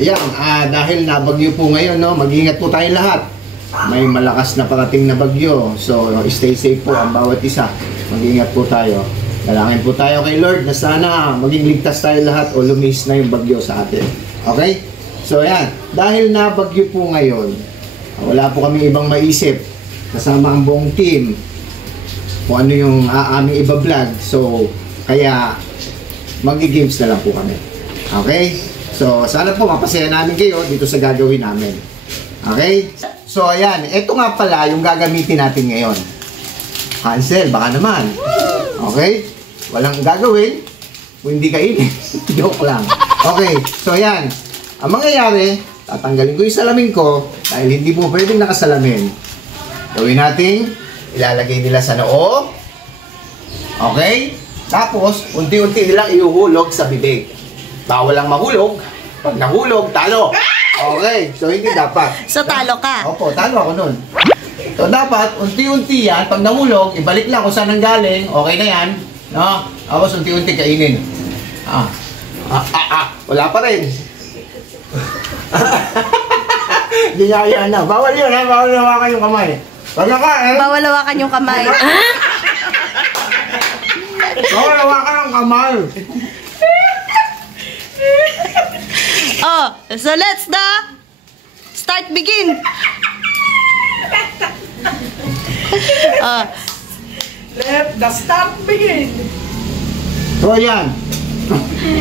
Ayan, dahil nabagyo po ngayon, no, mag-ingat po tayo lahat. May malakas na parating na bagyo. So, stay safe po ang bawat isa. Mag-ingat po tayo. Dalangin po tayo kay Lord na sana maging ligtas tayo lahat o lumis na yung bagyo sa atin. Okay? So, ayan. Dahil nabagyo po ngayon, wala po kami ibang maisip. Kasama ang buong team. Kung ano yung aming iba-vlog. So, kaya mag-games na lang po kami. Okay? So, sana po mapasaya namin kayo dito sa gagawin namin. Okay? So, ayan. Ito nga pala yung gagamitin natin ngayon. Cancel, baka naman. Okay? Walang gagawin kung hindi kainin. Joke lang. Okay. So, ayan. Ang mangyayari, tatanggalin ko yung salamin ko dahil hindi po pwedeng nakasalamin. Gawin natin, ilalagay nila sa noo. Okay? Tapos, unti-unti nilang ihuhulog sa bibig. Bawal lang mahulog. Pag nahulog, talo. Okay, so hindi dapat. So talo ka? Opo, talo ako nun. So dapat, unti-unti yan. Pag nahulog, ibalik lang kung saan nanggaling. Okay na yan. No? Tapos unti-unti kainin. Wala pa rin. Hindi niya kaya na. Bawal yun ha. Bawal hawakan yung kamay. Bawal hawakan yung kamay. Bawal hawakan ang kamay. Oh, so let's start begin. Let the start begin. So yan.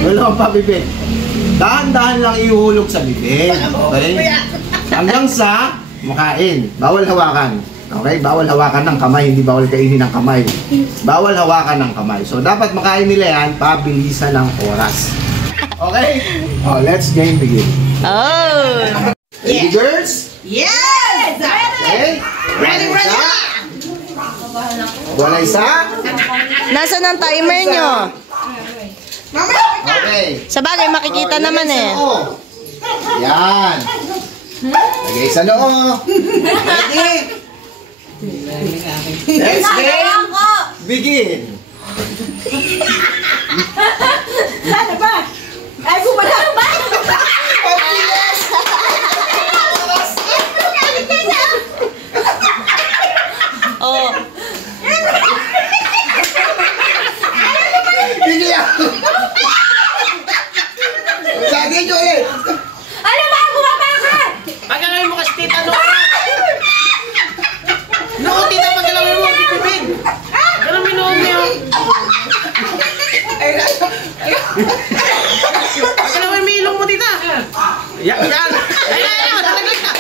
Wala pa bibig. Dahan-dahan lang ihuhulog sa bibig. Okay? Hanggang sa makain. Bawal hawakan. Okay? Bawal hawakan ng kamay. Hindi bawal kainin ng kamay. Bawal hawakan ng kamay. So dapat makain nila yan, pabilisan ng oras. Okay? Oh, let's game begin. Oh! Ready, girls? Yes! Okay? Ready, ready! Wala isa? Nasaan ang timer nyo? Okay. Sa bagay, makikita naman eh. Yan. Lagay sa noo. Ready? Let's game begin. Sana ba? Ay, gumala ba? Oh. Hindi yan. Sabi nyo eh. Ano ba? Gumapa ka! Pagkalawin mo kasi tita no. No, tita, pagkalawin mo ang bibig. Galawin mo niyo. Pagkalawin mo ilong mo, tita. Yan, yan. Ayan, talaga ka.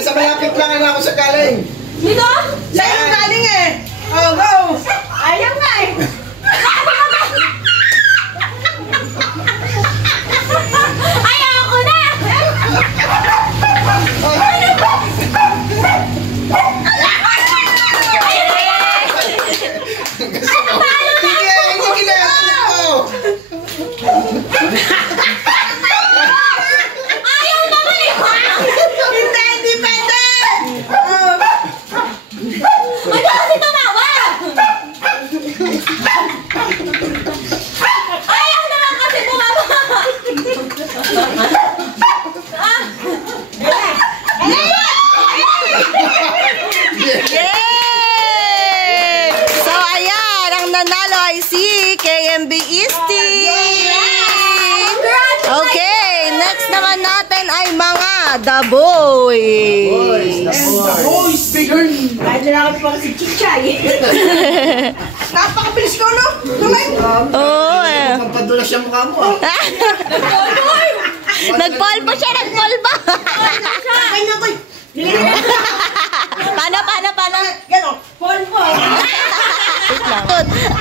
Sa malapit lang ako sa galing. Dito? Sa'yo yung galing eh. Oh, go! Ayaw nga eh. Ayaw ko na! KMB East Team! Okay, next naman natin ay mga The Boys. The Boys, bigger! Kahit na nakapit pa kasi Chichay. Napakabilis ko, no? Oo eh. Pampadulas siya mukha mo ah. Nagpolvo siya, nagpolvo! Ay, nakoy! Paano? Gano'n, polvo.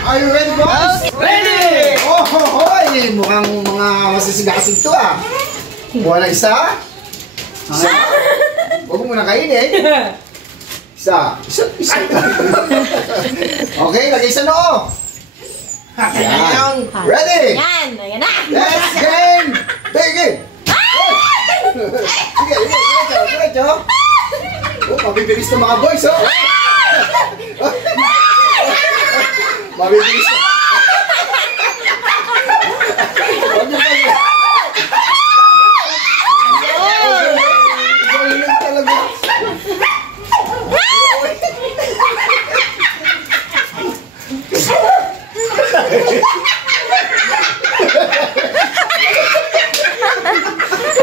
Are you ready, boys? Ready! Oh, hoy! Mukhang mga masisigasig to ah. Buwan na isa. Huwag mo na kainin. Isa. Okay, lagay sa noo. Yan. Ready? Yan, ayan na. Let's game! Begin! Mabibilis ng mga boys, oh! Mabibilis na. Galing talaga.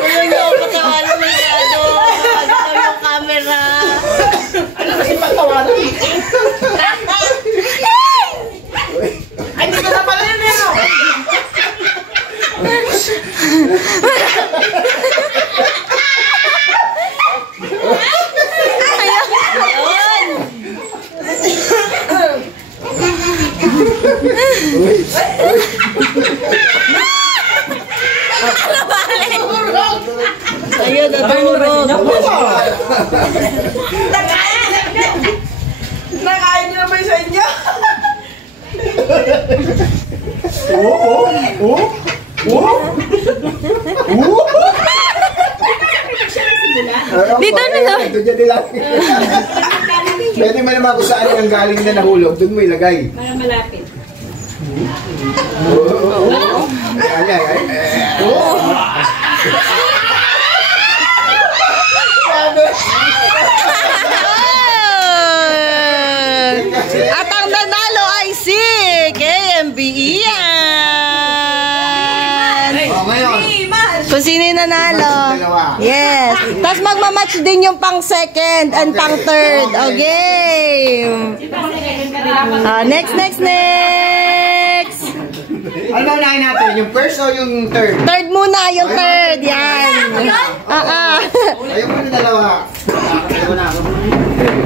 Ayaw niyo ako patawalan masyado. Ano yung camera? Ano kasi patawanan? Ay, hindi ko na pala yun eh, no? Ayun, natulog. Nakain niyo na ba yung sa inyo? Dito na lang. Ito dyan nila. Pwede mo naman kung saan ang galing na nahulog, doon mo ilagay. Para malapit. At ang nanalo ay si KMB Ian. Oh, ngayon. Kung sino yung nanalo. Dalawa. Yes. Tapos magmamatch din yung pang second and pang third. Okay. Next. Ano ba unahin natin? Yung first o yung third? Third muna, yung third. Yan. Ayun mo na dalawa.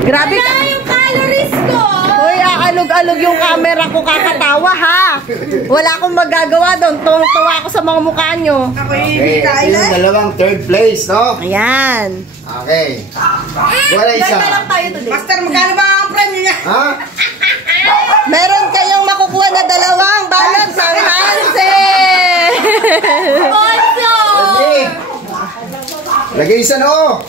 Grabe ka. Yung calories ko. Uy, aalog-alog yung camera ko, kakatawa ha. Wala akong magagawa doon. Tuwang-tuwa ako sa mga mukha nyo. Ako Okay, yung ito yung dalawang third place, no? Ayan. Okay. Wala isa. Master, magkano ba ang premyo niya? Ha? Meron kayong makukuha na dalawang balot ng Hanse. Okay. Lagay isa no.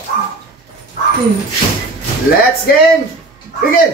Let's begin.